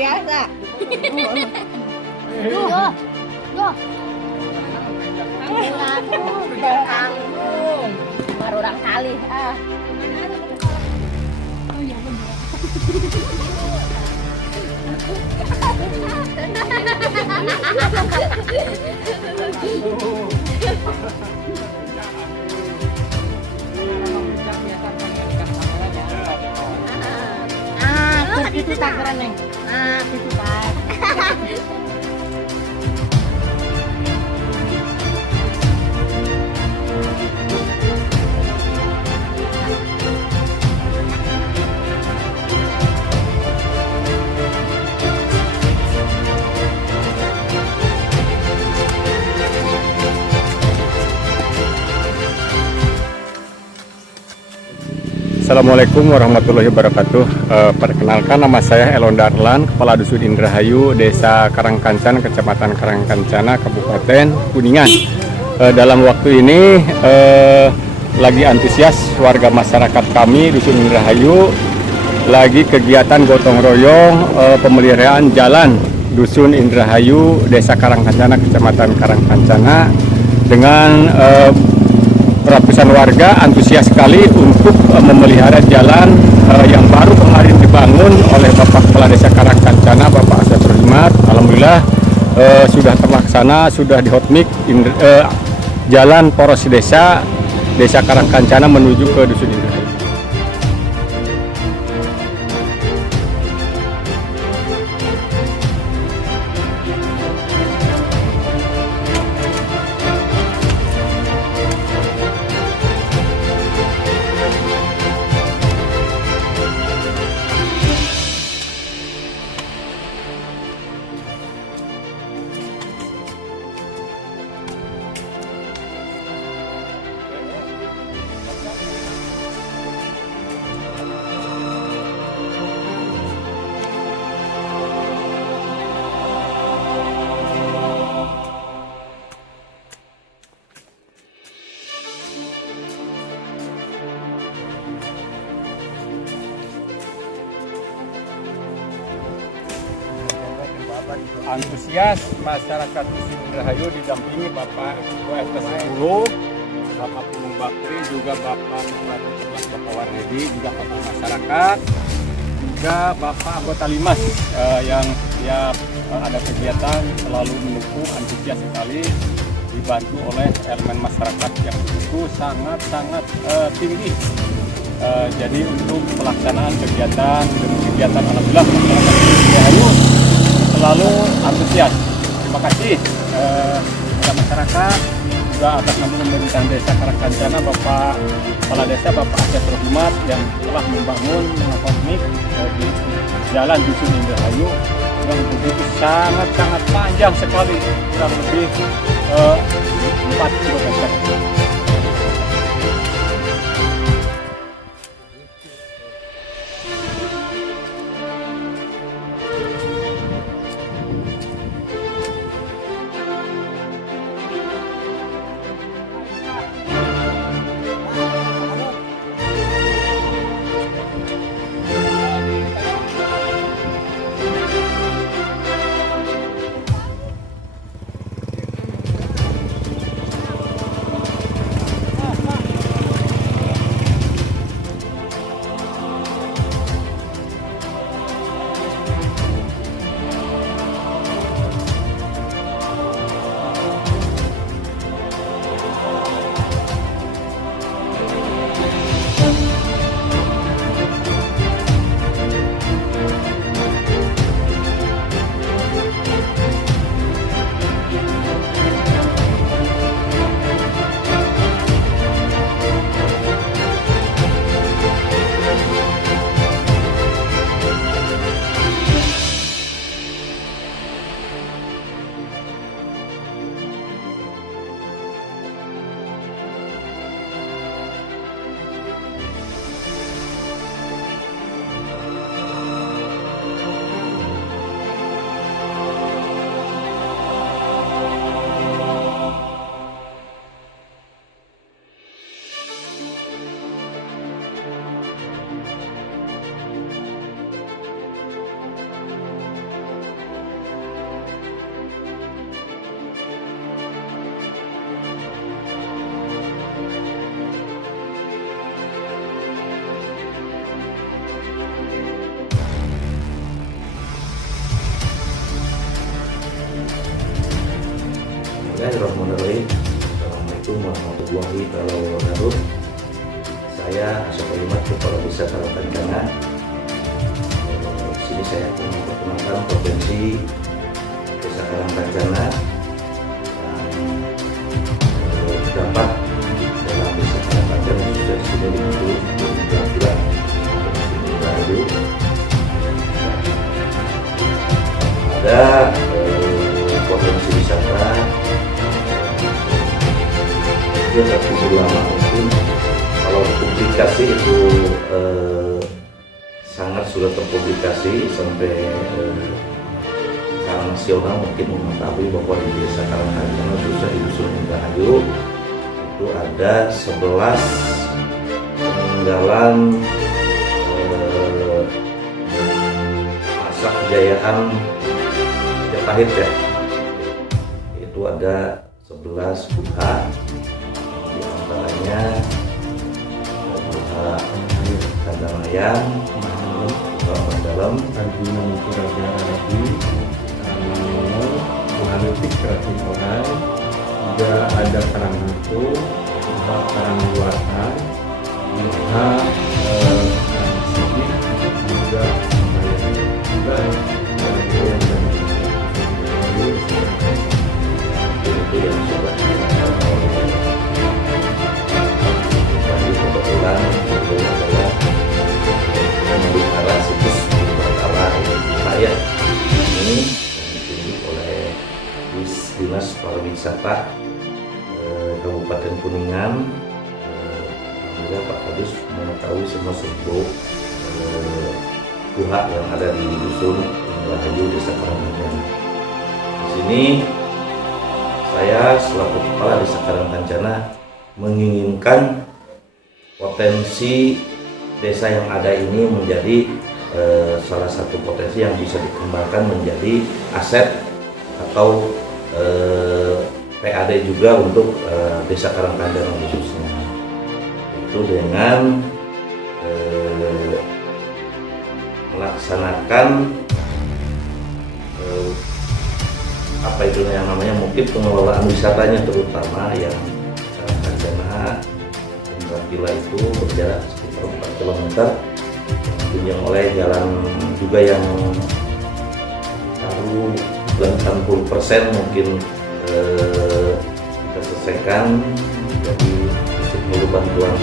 biasa. Duh. Tanggung. Baru orang kali. Itu tak keren, Neng. Itu tak. Assalamualaikum warahmatullahi wabarakatuh. Perkenalkan, nama saya Elon Darlan, Kepala Dusun Indrahayu, Desa Karangkancan, Kecamatan Karangkancana, Kabupaten Kuningan. Dalam waktu ini lagi antusias warga masyarakat kami Dusun Indrahayu lagi kegiatan gotong royong pemeliharaan jalan Dusun Indrahayu, Desa Karangkancana, Kecamatan Karangkancana dengan ratusan warga antusias sekali untuk memelihara jalan yang baru kemarin dibangun oleh Bapak Kepala Desa Karangkancana, Bapak Asep Rohimat. Alhamdulillah sudah terlaksana, sudah dihotmik jalan poros desa Karangkancana menuju ke Dusun Indrahayu. Antusias masyarakat Dusun Indrahayu didampingi Bapak Ketua RT 10, Bapak Pulung Bakri, juga Bapak Warnedi, juga Bapak masyarakat, juga Bapak anggota Limas yang tiap ada kegiatan selalu mendukung, antusias sekali, dibantu oleh elemen masyarakat yang itu sangat tinggi. Jadi untuk pelaksanaan kegiatan alhamdulillah masyarakat Dusun Indrahayu selalu antusias. Terima kasih kepada masyarakat, juga atas nama pemerintahan Desa Karangkancana, Bapak Kepala Desa Bapak Asep Rohimat yang telah membangun menghotmik di jalan Dusun Indrahayu yang begitu sangat panjang sekali, kurang lebih 4 km. Bismillahirrahmanirrahim. Assalamualaikum warahmatullahi wabarakatuh. Saya Asyaf Alimat, Kepala Desa Karangkancana. Di sini saya akan memperkenalkan provinsi Desa Karangkancana yang terdapat dalam Desa Karangkancana sudah dibentuk perwakilan Rahayu. Ada potensi wisata itu satu ulama mungkin kalau publikasi itu sangat sudah terpublikasi sampai secara nasional mungkin mengetahui bahwa di Desa Karangkancana khususnya di Dusun Rahayu itu ada 11 peninggalan masa kejayaan Majapahit ya. Itu ada 11 buha, di antaranya buha Kadamayang, Buha Dalam, Arjuna itu Raja Arabi, Buha Letik Keraton Orang, juga ada Karanghantu, Buha Karangluatan, Buha Karangsidik, juga itu yang sudah bagi kebetulan itu adalah memelihara situs berkala saya ini ditunjuk oleh Dinas Pariwisata Kabupaten Kuningan. Alhamdulillah Pak Kadus mengetahui semua sebuah buha yang ada di Dusun Rahayu Desa Karangkancana. Di sini saya selaku Kepala Desa Karangkancana menginginkan potensi desa yang ada ini menjadi salah satu potensi yang bisa dikembangkan menjadi aset atau PAD juga untuk Desa Karangkancana khususnya. Itu dengan melaksanakan apa itu yang namanya mungkin pengelolaan wisatanya, terutama yang Karangkancana dan Villa itu berjarak sekitar 4 km ditunjang oleh jalan juga yang baru 80% mungkin kita selesaikan. Jadi perlu bantuan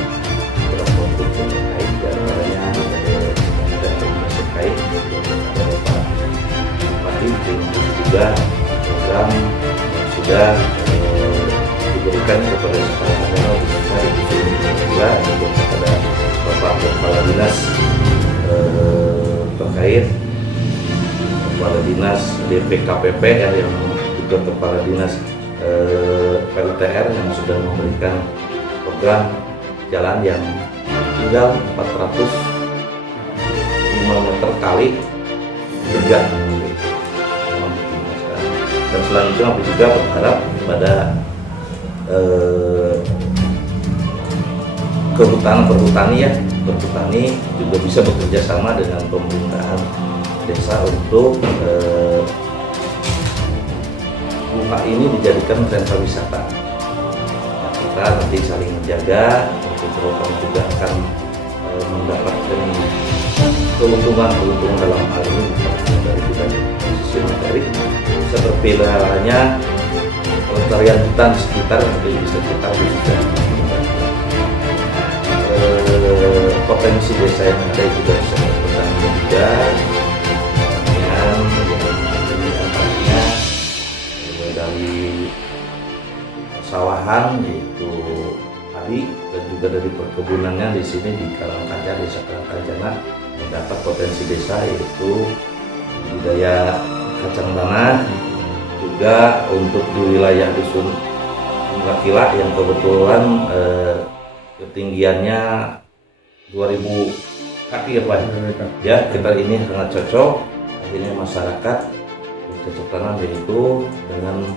beberapa untuk terkait diantaranya ada terkait Bapak Bupati juga program yang sudah diberikan kepada Karangkancana khususnya di Dusun Villa untuk kepada Bapak Kepala Dinas terkait, Kepala Dinas DPKPP yang juga Kepala Dinas PUTR yang sudah memberikan program jalan yang tinggal 405 meter kali 3. Dan selanjutnya kami juga berharap pada perhutani juga bisa bekerja sama dengan pemerintahan desa untuk buha ini dijadikan sentra wisata. Nah, kita nanti saling menjaga, untuk perhutani juga akan mendapatkan keuntungan dalam hal ini dari sisi materi, seperti pelestarian hutan sekitar nanti bisa kita potensi desa yang ada juga bisa berkembang juga dengan antaranya dari persawahan yaitu padi dan juga dari perkebunannya di sini di Karangkancana, Desa Karangkancana mendapat potensi desa yaitu budidaya kacang tanah, juga untuk di wilayah Dusun Rakila yang kebetulan ketinggiannya 2000 kaki ya Pak ya, kita ini sangat cocok. Akhirnya masyarakat bercocok tanam yaitu dengan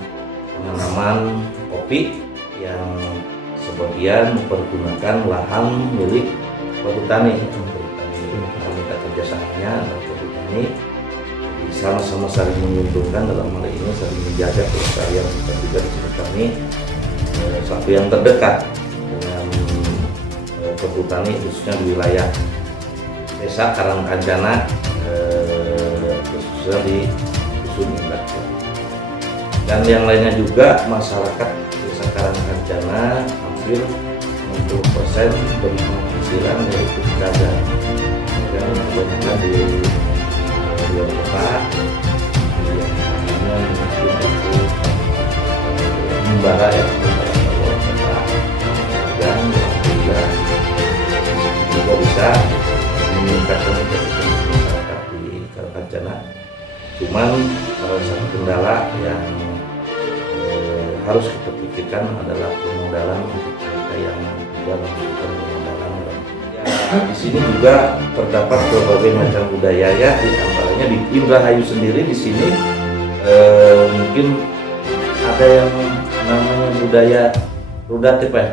penanaman kopi yang sebagian mempergunakan lahan milik perhutani. Kita kerjasamanya dengan perhutani sama-sama saling menguntungkan, dalam hal ini saling menjaga kelestarian hutan juga di sini kami satu yang terdekat dengan perhutani khususnya di wilayah Desa Karangkancana, khususnya di Dusun Indah. Dan yang lainnya juga masyarakat Desa Karangkancana hampir 60% berpenghasilan yaitu pedagang yang kebanyakan di luar kota, yang namanya mungkin itu Membara ya, Membara ke luar kota, dan alhamdulillah juga bisa meningkatkan masyarakat di Karangkancana. Cuman salah satu kendala yang harus kita pikirkan adalah pemodalan untuk mereka yang juga membutuhkan pemodalan. Di sini juga terdapat berbagai macam budaya ya, di antaranya di Indrahayu sendiri di sini mungkin ada yang namanya budaya rudat ya,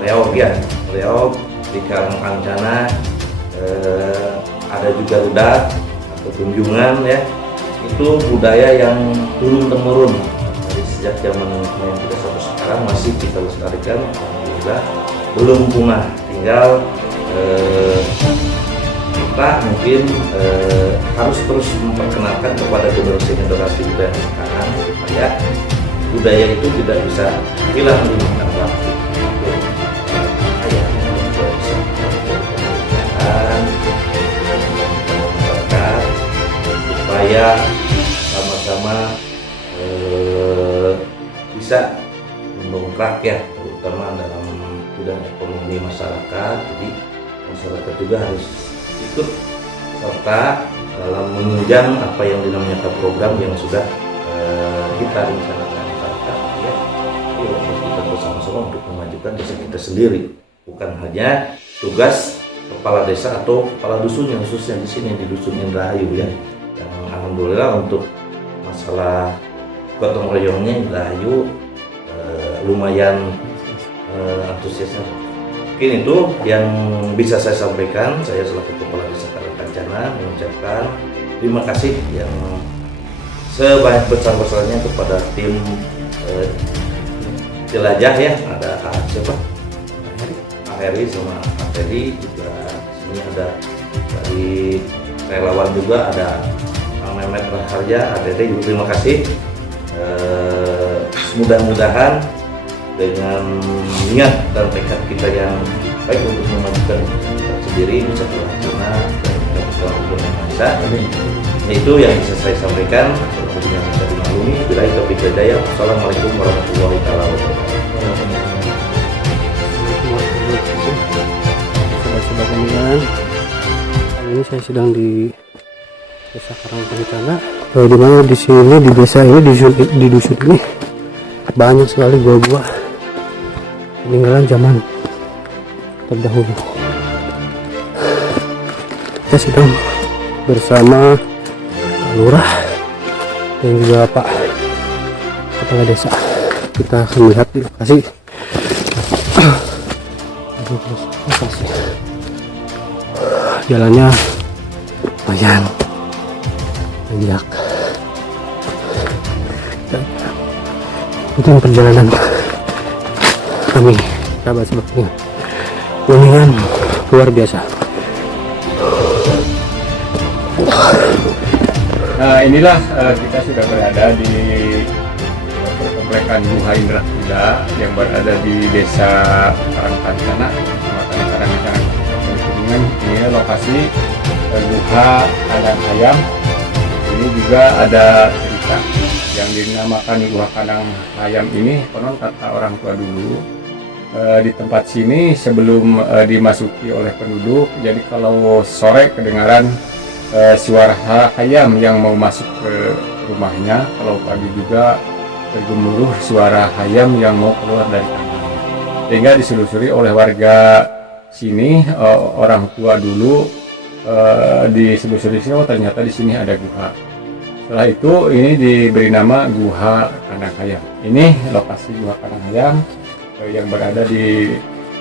reog ya, reog di Karangkancana ada juga rudat atau kunjungan ya. Itu budaya yang turun temurun dari sejak zaman nenek kita sampai sekarang masih kita lestarikan, alhamdulillah belum punah. Tinggal kita mungkin harus terus memperkenalkan kepada generasi muda yang sekarang supaya budaya itu tidak bisa hilang di makan waktu. Supaya sama-sama bisa mendongkrak ya, terutama dalam bidang ekonomi masyarakat. Jadi masyarakat juga harus ikut serta dalam menunjang apa yang dinamakan program yang sudah kita rencanakan masyarakat ya. Kita bersama-sama untuk memajukan desa kita sendiri, bukan hanya tugas kepala desa atau kepala dusun yang khususnya di sini di Dusun Indrahayu ya. Yang alhamdulillah untuk masalah gotong royongnya Indrahayu lumayan antusiasnya. Mungkin itu yang bisa saya sampaikan. Saya selaku Kepala Desa Karangkancana mengucapkan terima kasih yang sebanyak-besar-besarnya kepada tim jelajah ya. Ada siapa? Pak Heri sama Pak Teddy juga. Sini ada dari relawan juga ada Mehmet Raharja, Adede juga terima kasih. Mudah-mudahan dengan niat dan tekad kita yang baik untuk memajukan kita sendiri bisa terlaksana dan kita bisa bermanfaat. Itu yang bisa saya sampaikan. Yang bisa dimaklumi. Bila itu hidayah. Assalamualaikum warahmatullahi wabarakatuh. Sobat-sobat pemilihan, kali ini saya sedang di Desa Karangkancana, di mana di sini di desa ini di dusun ini banyak sekali gua-gua peninggalan zaman terdahulu. Saya sedang bersama Pak Lurah dan juga Pak Kepala Desa. Kita akan melihat di lokasi. Jalannya lumayan nanjak. Itu perjalanan kami sahabat sebagainya, kuningan luar biasa. Nah inilah kita sudah berada di perkomplekan Guha Indrahila yang berada di Desa Karangkancana, Kecamatan Karangkancana, Kuningan. Ini lokasi Guha Kandang Hayam. Ini juga ada cerita yang dinamakan Guha Kandang Hayam ini. Konon kata orang tua dulu di tempat sini sebelum dimasuki oleh penduduk. Jadi kalau sore kedengaran suara hayam yang mau masuk ke rumahnya, kalau pagi juga bergemuruh suara hayam yang mau keluar dari kandang. Sehingga diselusuri oleh warga sini, orang tua dulu diselusuri sini, oh ternyata di sini ada guha. Setelah itu ini diberi nama Guha Kandang Hayam. Ini lokasi Guha Kandang Hayam yang berada di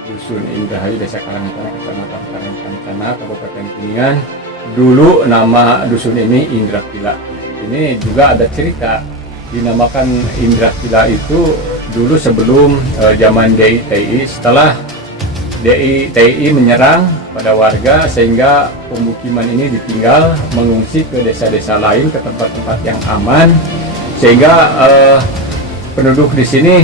Dusun Indrahayu, Desa Karangkancana, Kecamatan Karangkancana, Kabupaten Kuningan. dulu nama dusun ini Indrakila. Ini juga ada cerita, dinamakan Indrakila itu dulu sebelum zaman DITI. Setelah DITI menyerang pada warga sehingga pemukiman ini ditinggal, mengungsi ke desa-desa lain, ke tempat-tempat yang aman, sehingga penduduk di sini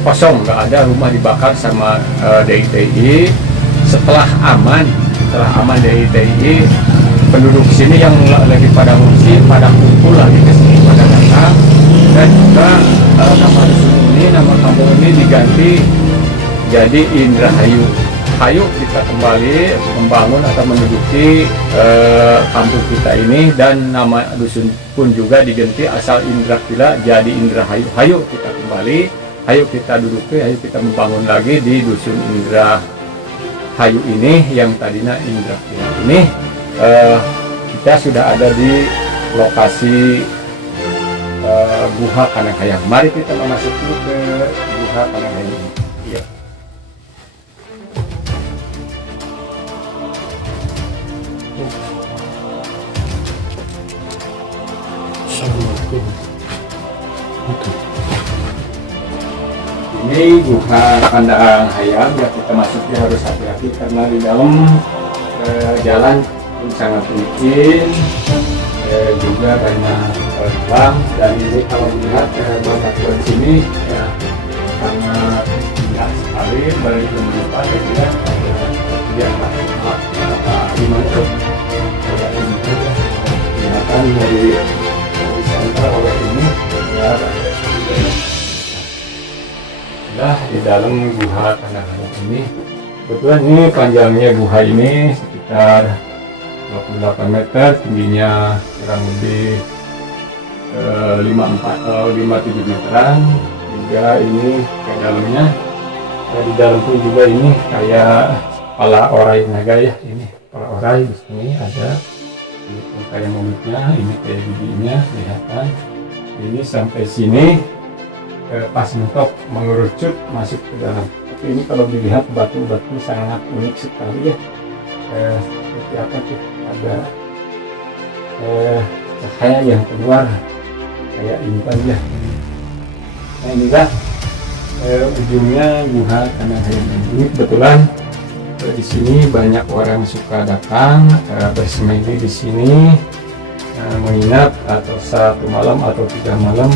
kosong, nggak ada rumah dibakar sama DITI. Setelah aman DITI, penduduk sini yang lagi pada ngungsi, pada kumpul lagi ke sini, pada datang, dan juga nama dusun ini, nama kampung ini diganti jadi Indrahayu. Hayu kita kembali membangun atau menduduki kampung kita ini, dan nama dusun pun juga diganti, asal Indrakila jadi Indrahayu. Hayu kita kembali, hayu kita duduki, hayu kita membangun lagi di dusun Indrahayu ini yang tadinya Indrakila ini. Kita sudah ada di lokasi Guha Kananghayang. Mari kita masuk dulu ke Guha Kananghayang ini. Iya. Ini Guha Kananghayang, ya kita masuknya harus hati-hati karena di dalam jalan pun sangat licin, juga banyak lubang, dan ini kalau melihat batuan sini ya sangat indah sekali, baru menimpa saya kira gimana tuh kayak ini kelihatan dari center oleh ini ya. Nah, di dalam Guha Kananghayang ini kebetulan ini panjangnya guha ini sekitar 28 meter, tingginya kurang lebih 5-7 meteran. Juga ini ke dalamnya, di dalam pun juga ini kayak kepala orai naga ya, ini kepala orai di sini ada, ini kayak mulutnya, ini kayak giginya kelihatan. Ini sampai sini pas mentok mengerucut masuk ke dalam. Tapi ini kalau dilihat batu-batu sangat unik sekali ya. Seperti apa tuh, ada cahaya yang keluar kayak intan ya. Nah inilah ujungnya Guha Kananghayang ini. Kebetulan di sini banyak orang suka datang bersemedi di sini, menginap atau 1 malam atau 3 malam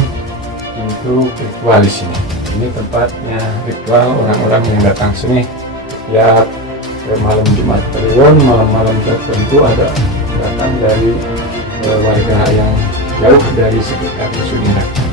untuk ritual di sini. Ini tempatnya ritual orang-orang yang datang sini setiap malam Jumat Kliwon, malam-malam tertentu ada datang dari warga yang jauh dari sekitar dusun ini.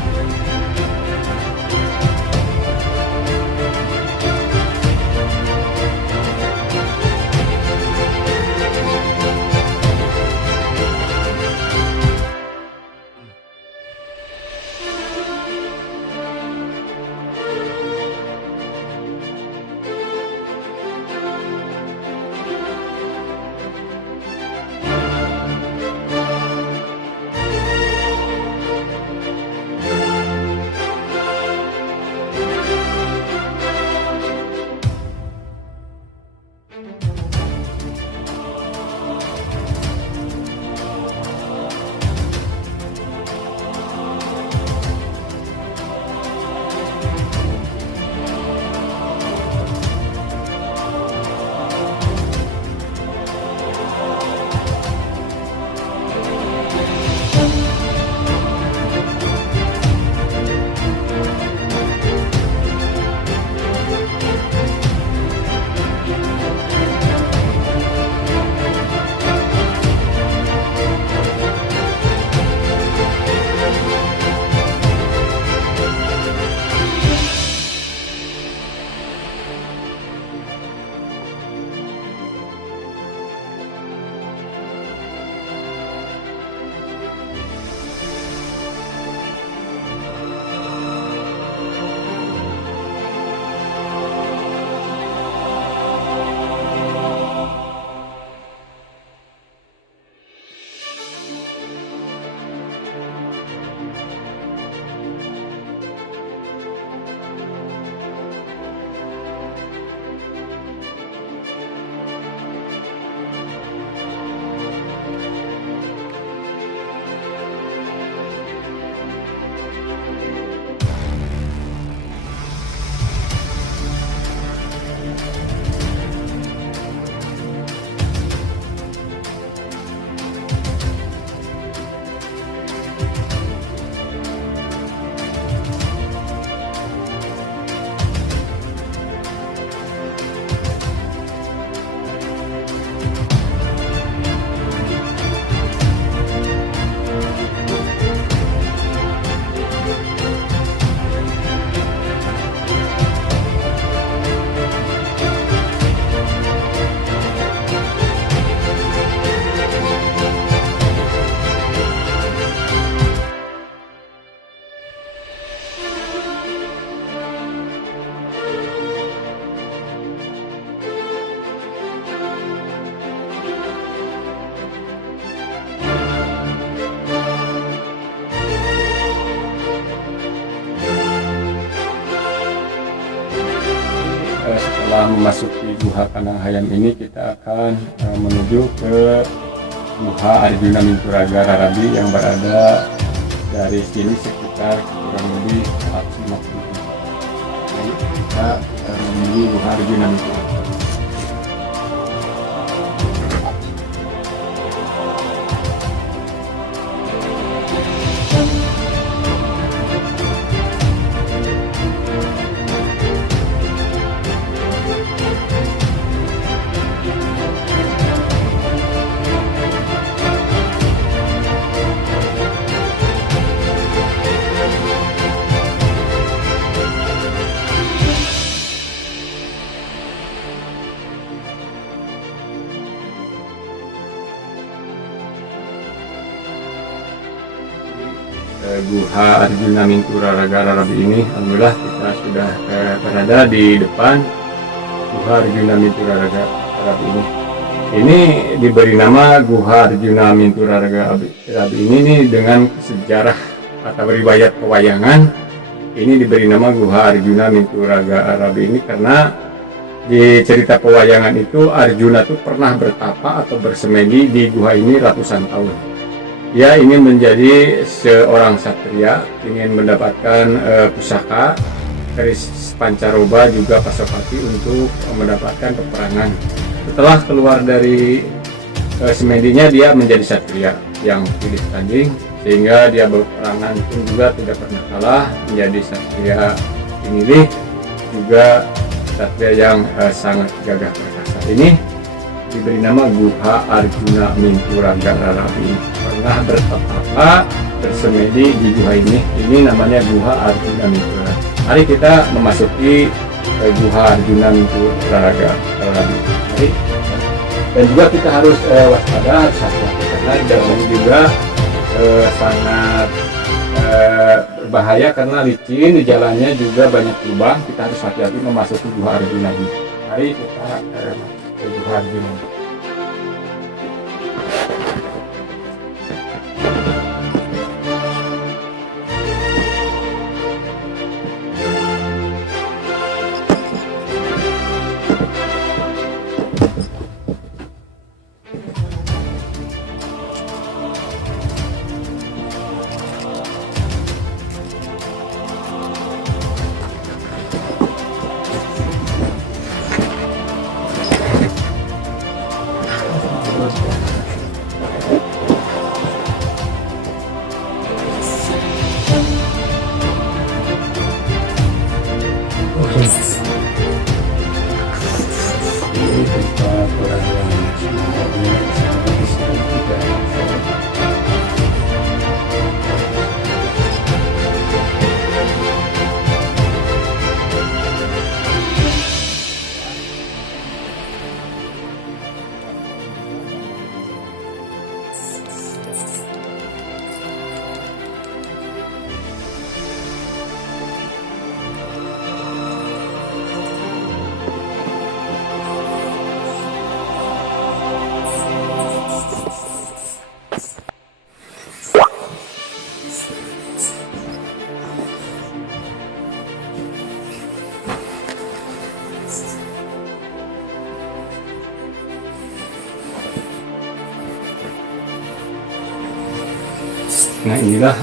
setelah memasuki Guha Kandanghayam ini kita akan menuju ke Guha Arjuna Minturaga Rarabi yang berada dari sini sekitar kurang lebih 450 km. Jadi kita menuju Guha Arjuna Minturaga. Guha Arjuna Minturaga Rarabi ini, alhamdulillah kita sudah berada di depan Guha Arjuna Minturaga Rarabi ini. Ini diberi nama Guha Arjuna Minturaga Rarabi ini dengan sejarah atau riwayat pewayangan. Ini diberi nama Guha Arjuna Minturaga Rarabi ini karena di cerita pewayangan itu Arjuna tuh pernah bertapa atau bersemedi di guha ini ratusan tahun. Dia ingin menjadi seorang satria, ingin mendapatkan pusaka, keris pancaroba juga pasopati untuk mendapatkan peperangan. Setelah keluar dari semedinya, dia menjadi satria yang pilih tanding, sehingga dia berperangan pun juga tidak pernah kalah, menjadi satria pinilih, juga satria yang sangat gagah perkasa. Ini diberi nama Guha Arjuna Minturaga Rarabi. Pernah bertapa bersemedi di guha ini. Ini namanya Guha Arjuna Minturaga. Mari kita memasuki Guha Arjuna Minturaga Rarabi. Mari. Dan juga kita harus waspada, harus hati-hati karena di dalam ini juga sangat berbahaya karena licin, di jalannya juga banyak lubang. Kita harus hati-hati memasuki Guha Arjuna ini. Mari kita ke Guha Arjuna. Nah, inilah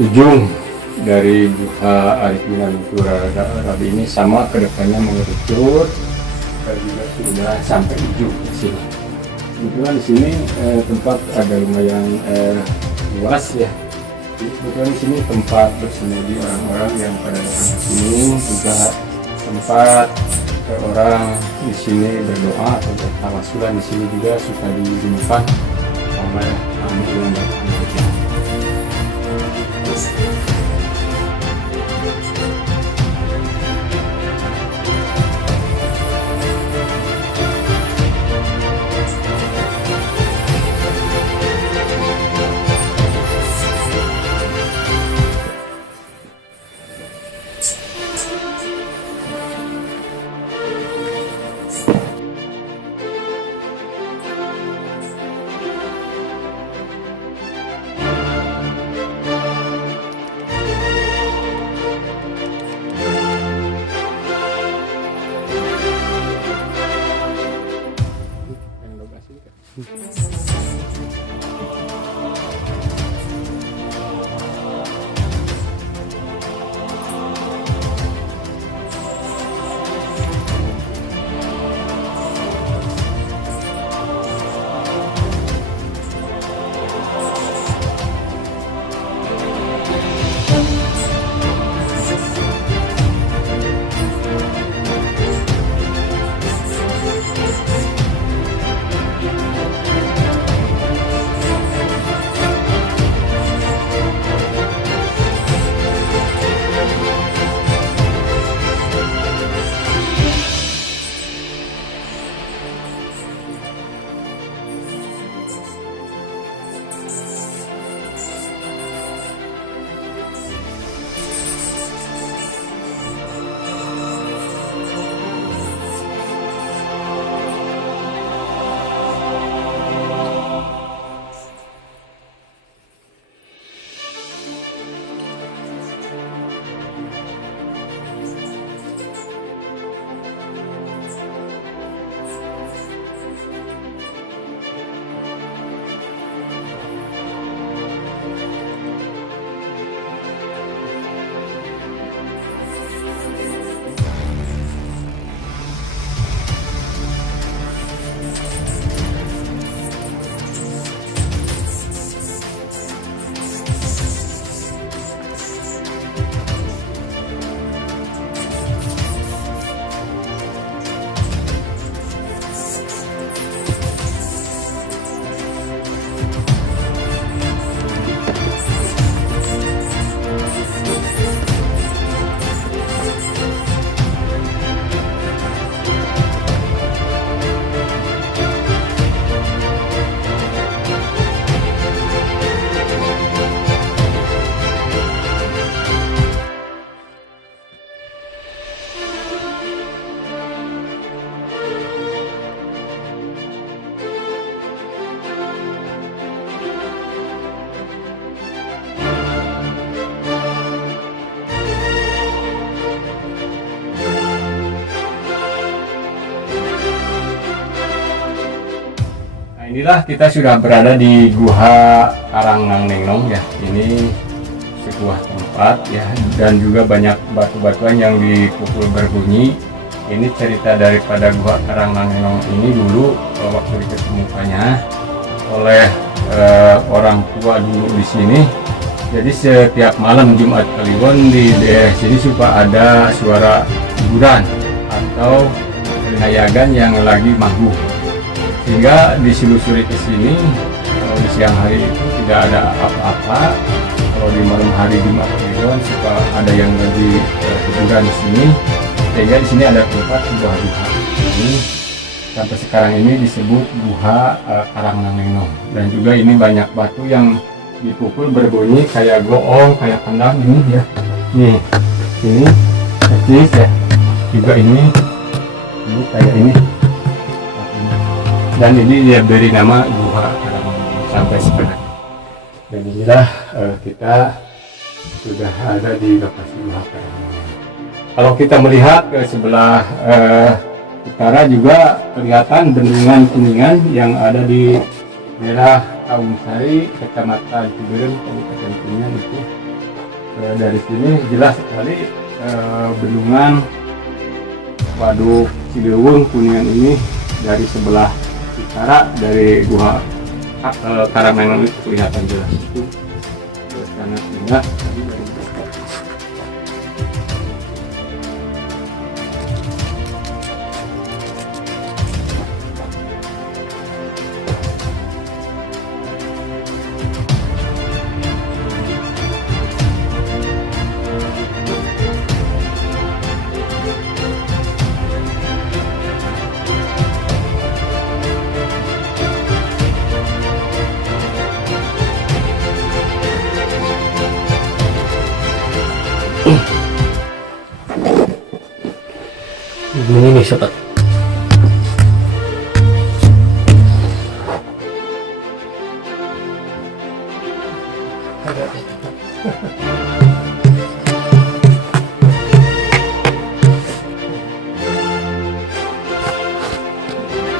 ujung dari Guha Arjuna Minturaga Rarabi ini, sama kedepannya mengerucut juga sudah sampai ujung di sini. Kebetulan di sini tempat ada lumayan luas ya. Kebetulan di sini tempat bersemedi orang-orang yang pada datang ke sini, juga tempat orang di sini berdoa atau bertawasulan. Di sini juga suka digunakan oleh tamu yang datang ke sini. Inilah kita sudah berada di Gua Karang Nangnengnong ya. Ini sebuah tempat ya, dan juga banyak batu-batuan yang dipukul berbunyi. Ini cerita daripada Gua Karang Nangnengnong ini dulu waktu ditemukannya oleh orang tua dulu di sini. Jadi setiap malam Jumat Kliwon di daerah sini suka ada suara hiburan atau hayagan yang lagi manggung. Sehingga ditelusuri ke sini, kalau di siang hari itu tidak ada apa-apa. Kalau di malam hari Jumat Kliwon suka ada yang lagi hiburan di sini. Sehingga di sini ada tempat sebuah duha. Ini sampai sekarang ini disebut Gua Karang Nangnengnong. Dan juga ini banyak batu yang dipukul berbunyi kayak goong, kayak kendang ini ya. Nih, ini kecil ya. Juga ini kayak ini. Dan ini dia beri nama Gua Karang Nangnengnong sampai sekarang. Dan inilah kita sudah ada di lokasi Gua Karang Nangnengnong. Kalau kita melihat ke sebelah utara juga kelihatan bendungan Kuningan yang ada di daerah Kawungsari, Kecamatan Ciberem, Kabupaten Kuningan itu. Dari sini jelas sekali bendungan Waduk Cilewung Kuningan ini dari sebelah utara dari Gua Karang Nangnengnong itu kelihatan jelas itu sangat indah. Ini cepat.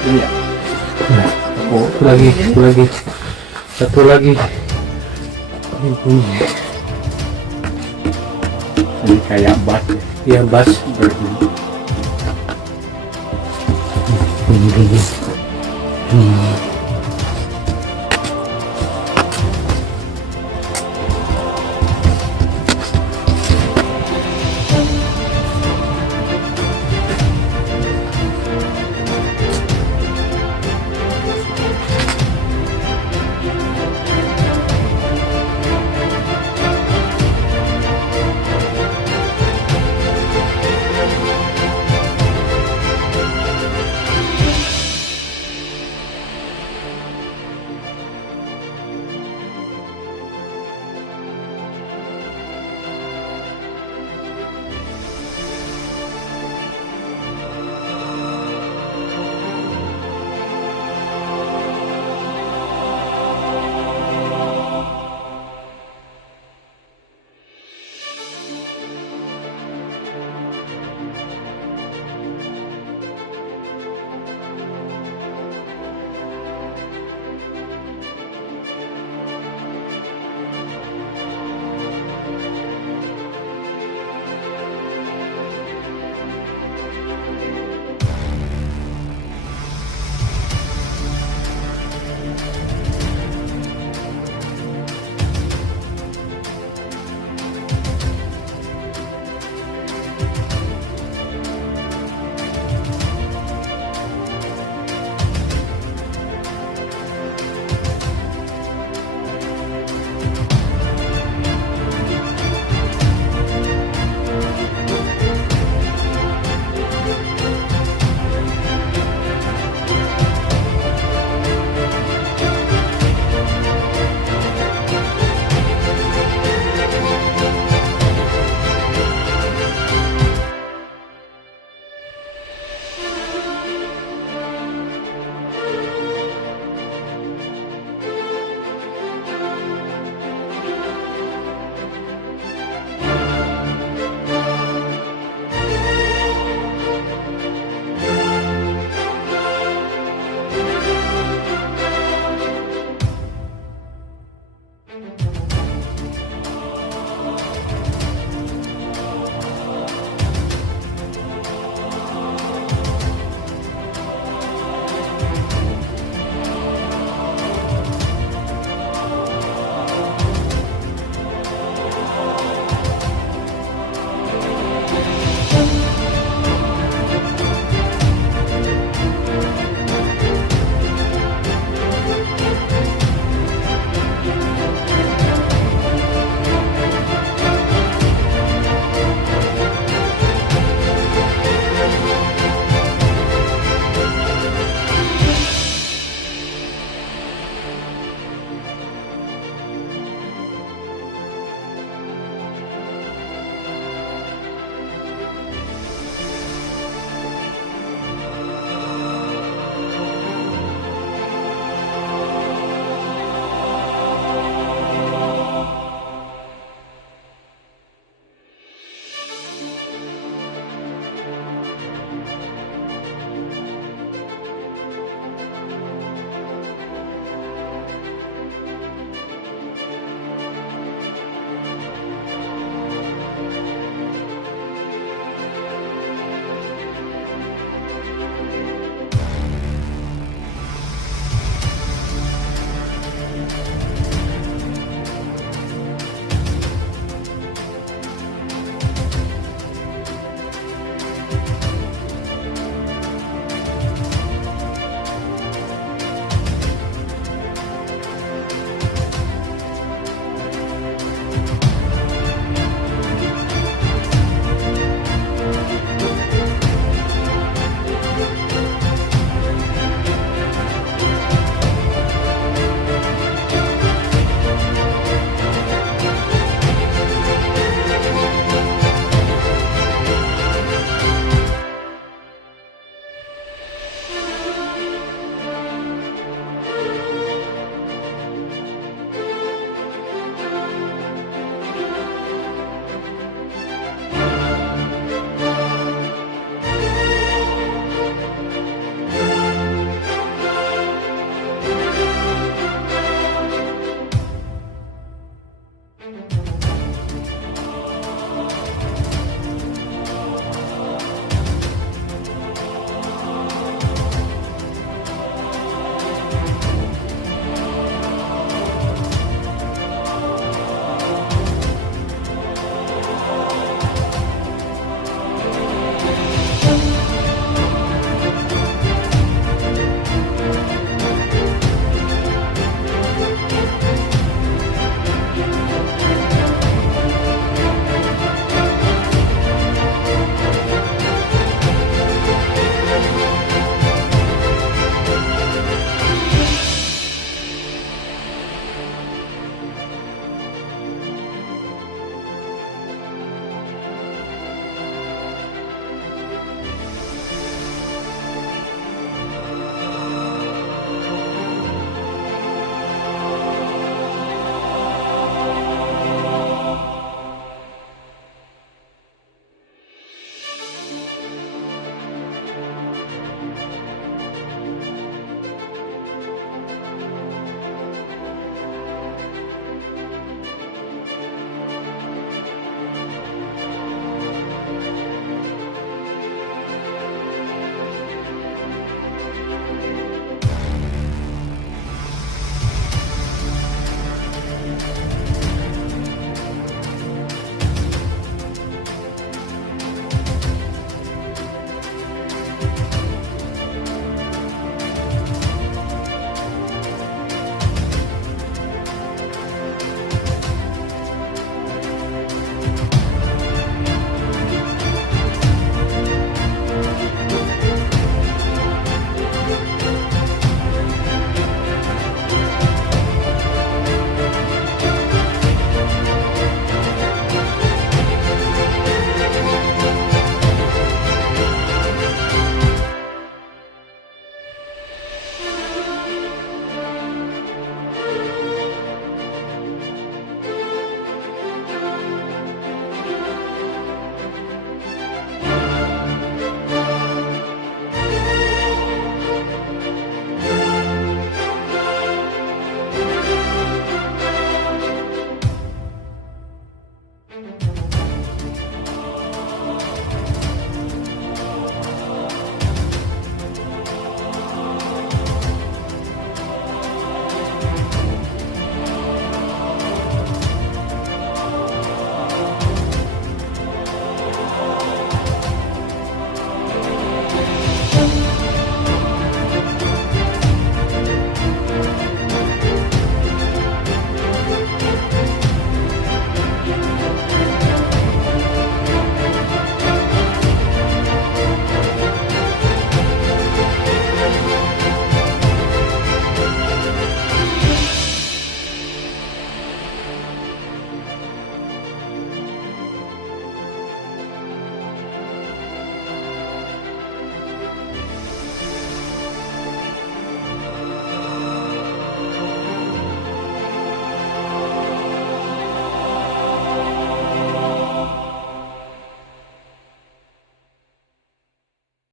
Ini ya. Oh, satu lagi. Ini kayak bass ya. Iya, bass. Berbunyi.